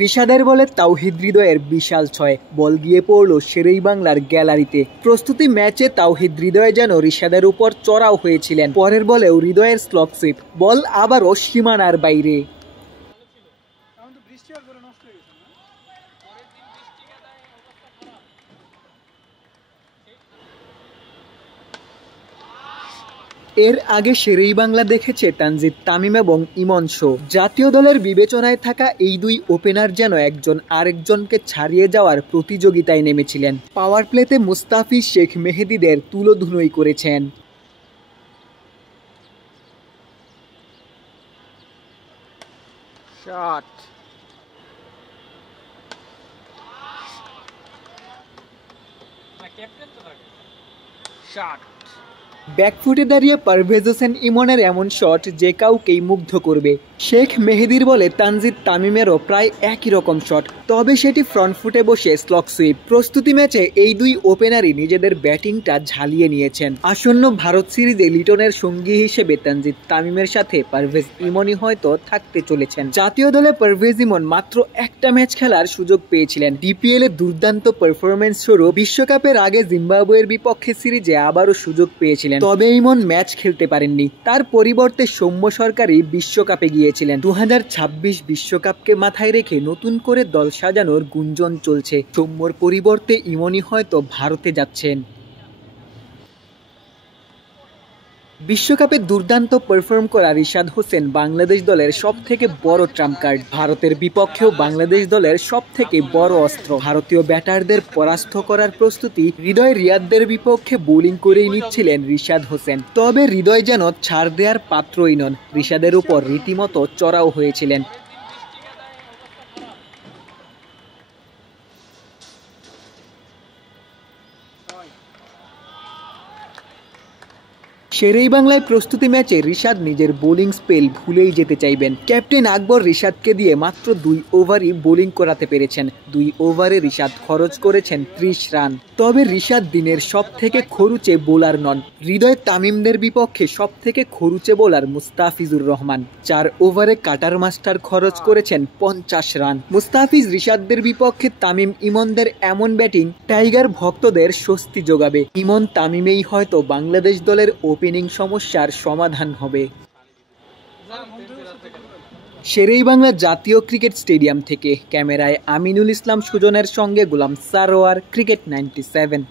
রিশাদের বলে তাওহিদ হৃদয়ের বিশাল ছয়, বল গিয়ে পড়ল শেরেই বাংলার গ্যালারিতে। প্রস্তুতি ম্যাচে তাওহিদ হৃদয় যেন রিশাদের উপর চড়াও হয়েছিলেন। পরের বলেও হৃদয়ের স্লপ সুইপ, বল আবারও সীমানার বাইরে। এর আগে শেরেই বাংলা দেখেছে তানজিদ তামিম এবং ইমন শো। জাতীয় দলের বিবেচনায় থাকা এই দুই ওপেনার যেন একজন আরেকজনকে ছাড়িয়ে যাওয়ার প্রতিযোগিতায় নেমেছিলেন। পাওয়ার প্লেতে মুস্তাফিজ শেখ মেহেদীদের তুলোধুনোই করেছেন। ব্যাকফুটে দাঁড়িয়ে পারভেজ হোসেন ইমনের এমন শট যে কাউকেই মুগ্ধ করবে। শেখ মেহেদীর বলে তানজিদ তামিমেরও প্রায় একই রকম শট, তবে সেটি ফ্রন্ট ফুটে বসে স্লক সুইপ। প্রস্তুতি ম্যাচে এই দুই ওপেনারই নিজেদের ব্যাটিংটা ঝালিয়ে নিয়েছেন। আসন্ন ভারত সিরিজে লিটনের সঙ্গী হিসেবে তানজিদ তামিমের সাথে পারভেজ ইমনই হয়তো থাকতে চলেছেন। জাতীয় দলে পারভেজ ইমন মাত্র একটা ম্যাচ খেলার সুযোগ পেয়েছিলেন। ডিপিএল এ দুর্দান্ত পারফরমেন্স স্বরূপ বিশ্বকাপের আগে জিম্বাবুয়ের বিপক্ষে সিরিজে আবারও সুযোগ পেয়েছিলেন, তবে ইমন ম্যাচ খেলতে পারেননি। তার পরিবর্তে সৌম্য সরকারই বিশ্বকাপে গিয়েছিলেন। 2026 বিশ্বকাপকে মাথায় রেখে নতুন করে দল সাজানোর গুঞ্জন চলছে। সৌম্যর পরিবর্তে ইমনই হয়তো ভারতে যাচ্ছেন। বিশ্বকাপে দুর্দান্ত পারফর্ম করা রিশাদ হোসেন বাংলাদেশ দলের সবথেকে বড় ট্রাম্প কার্ড। ভারতের বিপক্ষেও বাংলাদেশ দলের সবথেকে বড় অস্ত্র। ভারতীয় ব্যাটারদের পরাস্ত করার প্রস্তুতি হৃদয় রিয়াদদের বিপক্ষে বোলিং করেই নিচ্ছিলেন রিশাদ হোসেন। তবে হৃদয় যেন ছাড় দেওয়ার পাত্রই নন, রিশাদের উপর রীতিমতো চড়াও হয়েছিলেন। শেরেই বাংলায় প্রস্তুতি ম্যাচে রিশাদ নিজের বোলিং স্পেল ভুলেই যেতে চাইবেন। ক্যাপ্টেন আকবর রিশাদকে দিয়ে মাত্র 2 ওভারই বোলিং করাতে পেরেছেন। 2 ওভারে রিশাদ খরচ করেছেন 30 রান। তবে রিশাদ দিনের সব থেকে খরুচে বোলার নন। হৃদয় তামিমদের বিপক্ষে সব থেকে খরুচে বোলার মুস্তাফিজুর রহমান। 4 ওভারে কাটার মাস্টার খরচ করেছেন 50 রান। মুস্তাফিজ রিশাদদের বিপক্ষে তামিম ইমনদের এমন ব্যাটিং টাইগার ভক্তদের স্বস্তি যোগাবে। ইমন তামিমেই হয়তো বাংলাদেশ দলের ওপেনিং সমস্যার সমাধান হবে। শেরেই বাংলা জাতীয় ক্রিকেট স্টেডিয়াম থেকে ক্যামেরায় আমিনুল ইসলাম সুজনের সঙ্গে গোলাম সারোয়ার, ক্রিকেট 97।